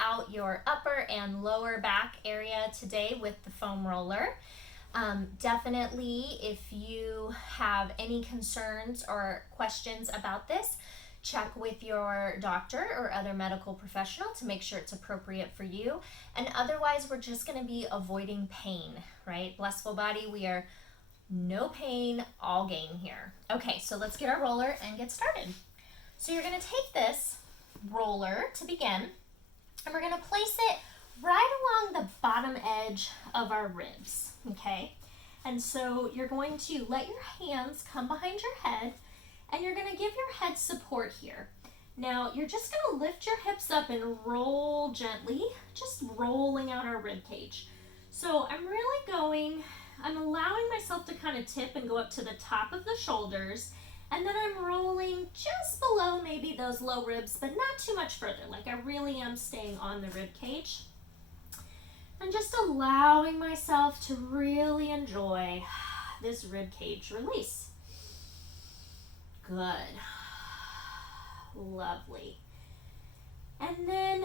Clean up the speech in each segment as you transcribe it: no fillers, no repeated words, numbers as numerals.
out your upper and lower back area today with the foam roller. Definitely, if you have any concerns or questions about this, check with your doctor or other medical professional to make sure it's appropriate for you. And otherwise, we're just going to be avoiding pain, right? Blessful Body, we are no pain, all gain here. Okay, so let's get our roller and get started. So you're going to take this roller to begin, and we're going to place it right along the bottom edge of our ribs, okay? And so you're going to let your hands come behind your head, and you're going to give your head support here. Now, you're just going to lift your hips up and roll gently, just rolling out our rib cage. So I'm allowing myself to kind of tip and go up to the top of the shoulders, and then I'm rolling just below maybe those low ribs, but not too much further. Like, I really am staying on the rib cage. And just allowing myself to really enjoy this rib cage release. Good. Lovely. And then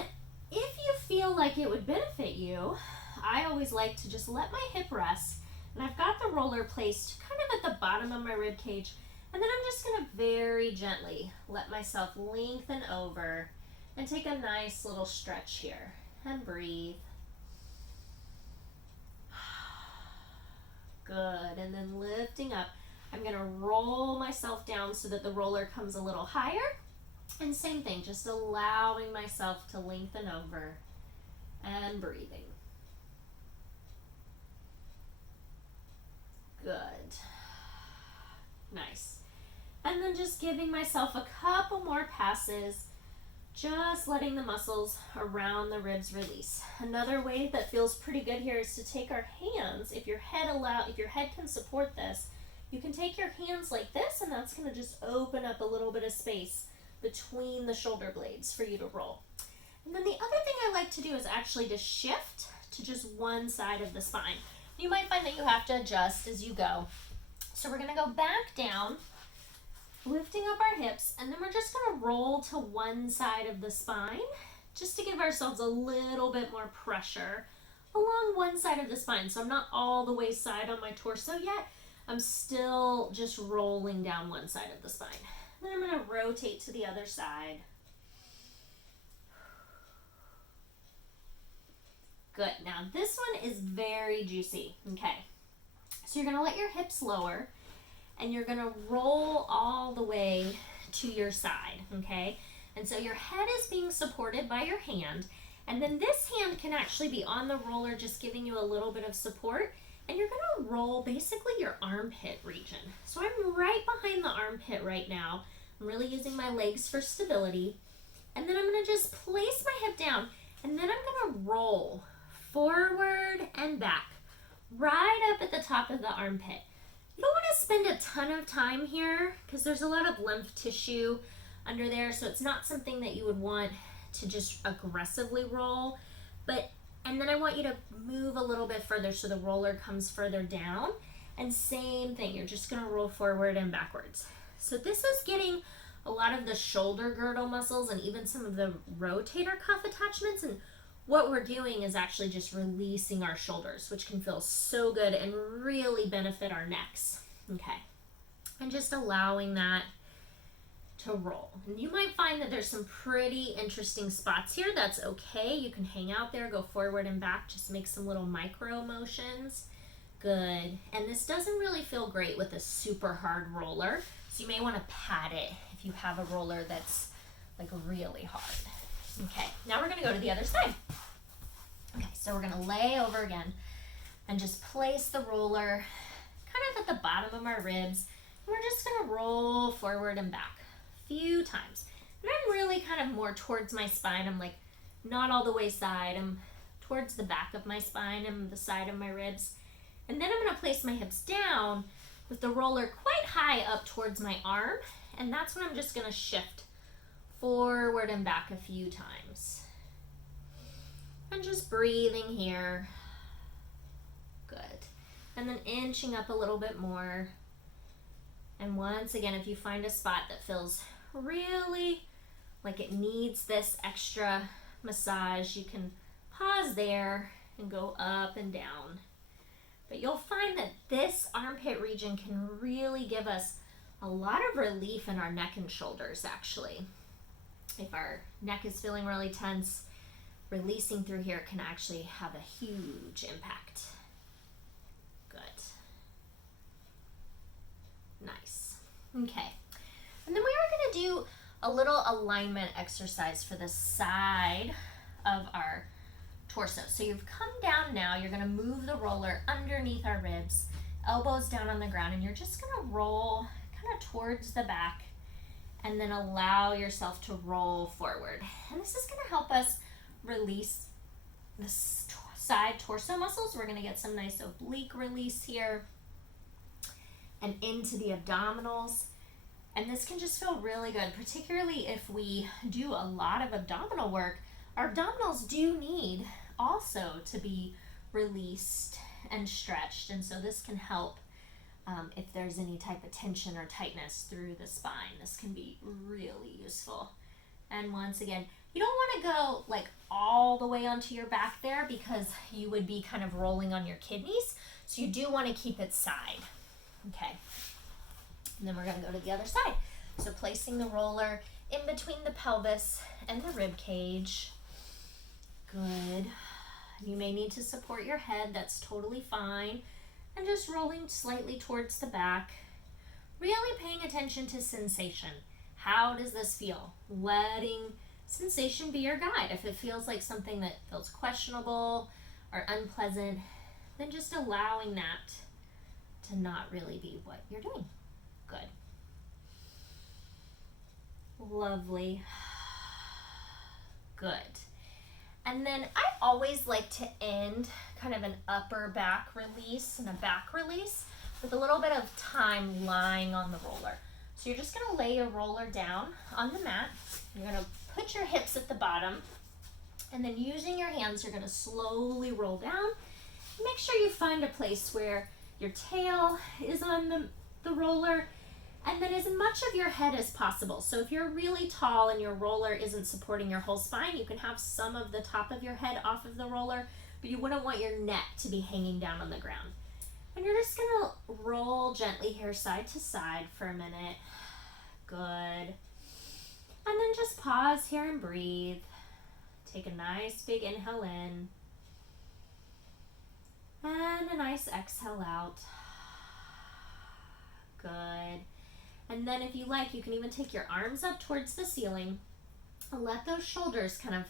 if you feel like it would benefit you, I always like to just let my hip rest, and I've got the roller placed kind of at the bottom of my rib cage, and then I'm just going to very gently let myself lengthen over and take a nice little stretch here and breathe. Good. And then lifting up, I'm going to roll myself down so that the roller comes a little higher. And same thing, just allowing myself to lengthen over and breathing. Good. Nice. And then just giving myself a couple more passes, just letting the muscles around the ribs release. Another way that feels pretty good here is to take our hands, if your head can support this, you can take your hands like this, and that's going to just open up a little bit of space between the shoulder blades for you to roll. And then the other thing I like to do is actually to shift to just one side of the spine. You might find that you have to adjust as you go. So we're going to go back down, lifting up our hips, and then we're just going to roll to one side of the spine just to give ourselves a little bit more pressure along one side of the spine. So I'm not all the way side on my torso yet. I'm still just rolling down one side of the spine. Then I'm going to rotate to the other side. Good. Now this one is very juicy. Okay. So you're going to let your hips lower, and you're going to roll all the way to your side, okay? And so your head is being supported by your hand, and then this hand can actually be on the roller, just giving you a little bit of support, and you're going to roll basically your armpit region. So I'm right behind the armpit right now. I'm really using my legs for stability, and then I'm going to just place my hip down, and then I'm going to roll forward and back, right up at the top of the armpit. You don't want to spend a ton of time here because there's a lot of lymph tissue under there, so it's not something that you would want to just aggressively roll. And then I want you to move a little bit further so the roller comes further down. And same thing, you're just going to roll forward and backwards. So this is getting a lot of the shoulder girdle muscles and even some of the rotator cuff attachments, and what we're doing is actually just releasing our shoulders, which can feel so good and really benefit our necks. Okay. And just allowing that to roll. And you might find that there's some pretty interesting spots here. That's okay. You can hang out there, go forward and back, just make some little micro motions. Good. And this doesn't really feel great with a super hard roller, so you may want to pat it if you have a roller that's like really hard. Okay, now we're going to go to the other side. Okay, so we're going to lay over again and just place the roller kind of at the bottom of our ribs. And we're just going to roll forward and back a few times. And I'm really kind of more towards my spine. I'm like not all the way side. I'm towards the back of my spine and the side of my ribs. And then I'm going to place my hips down with the roller quite high up towards my arm. And that's when I'm just going to shift forward and back a few times. And just breathing here. Good. And then inching up a little bit more. And once again, if you find a spot that feels really like it needs this extra massage, you can pause there and go up and down. But you'll find that this armpit region can really give us a lot of relief in our neck and shoulders, actually. If our neck is feeling really tense, releasing through here can actually have a huge impact. Good. Nice. Okay. And then we are going to do a little alignment exercise for the side of our torso. So you've come down now, you're going to move the roller underneath our ribs, elbows down on the ground, and you're just going to roll kind of towards the back and then allow yourself to roll forward. And this is going to help us release the side torso muscles. We're going to get some nice oblique release here and into the abdominals. And this can just feel really good, particularly if we do a lot of abdominal work. Our abdominals do need also to be released and stretched, and so this can help if there's any type of tension or tightness through the spine. This can be really useful. And once again, you don't want to go like all the way onto your back there because you would be kind of rolling on your kidneys, so you do want to keep it side. Okay, and then we're going to go to the other side. So placing the roller in between the pelvis and the rib cage. Good. You may need to support your head, that's totally fine. And just rolling slightly towards the back. Really paying attention to sensation. How does this feel? Letting sensation be your guide. If it feels like something that feels questionable or unpleasant, then just allowing that to not really be what you're doing. Good. Lovely. Good. And then I always like to end kind of an upper back release and a back release with a little bit of time lying on the roller. So you're just going to lay your roller down on the mat. You're going to put your hips at the bottom, and then using your hands, you're going to slowly roll down. Make sure you find a place where your tail is on the roller, and then as much of your head as possible. So if you're really tall and your roller isn't supporting your whole spine, you can have some of the top of your head off of the roller, but you wouldn't want your neck to be hanging down on the ground. And you're just gonna roll gently here side to side for a minute. Good. And then just pause here and breathe. Take a nice big inhale in. And a nice exhale out. Good. And then if you like, you can even take your arms up towards the ceiling and let those shoulders kind of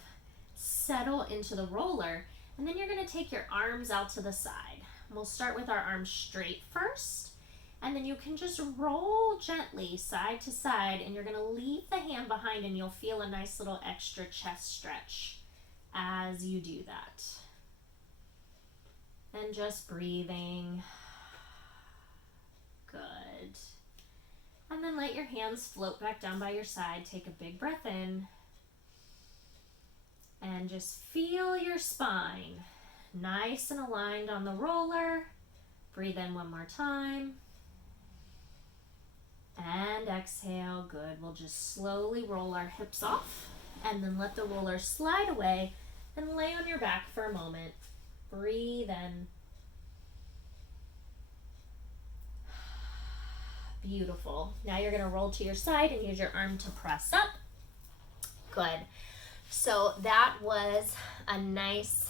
settle into the roller. And then you're going to take your arms out to the side. We'll start with our arms straight first, and then you can just roll gently side to side, and you're going to leave the hand behind, and you'll feel a nice little extra chest stretch as you do that. And just breathing. Good. And then let your hands float back down by your side. Take a big breath in. And just feel your spine nice and aligned on the roller. Breathe in one more time. And exhale. Good. We'll just slowly roll our hips off and then let the roller slide away and lay on your back for a moment. Breathe in. Beautiful. Now you're going to roll to your side and use your arm to press up. Good. So that was a nice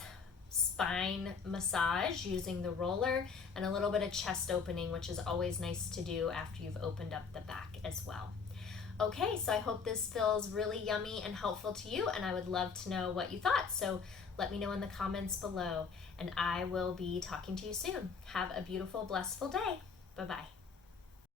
spine massage using the roller and a little bit of chest opening, which is always nice to do after you've opened up the back as well. Okay, so I hope this feels really yummy and helpful to you, and I would love to know what you thought. So let me know in the comments below, and I will be talking to you soon. Have a beautiful, blessful day. Bye-bye.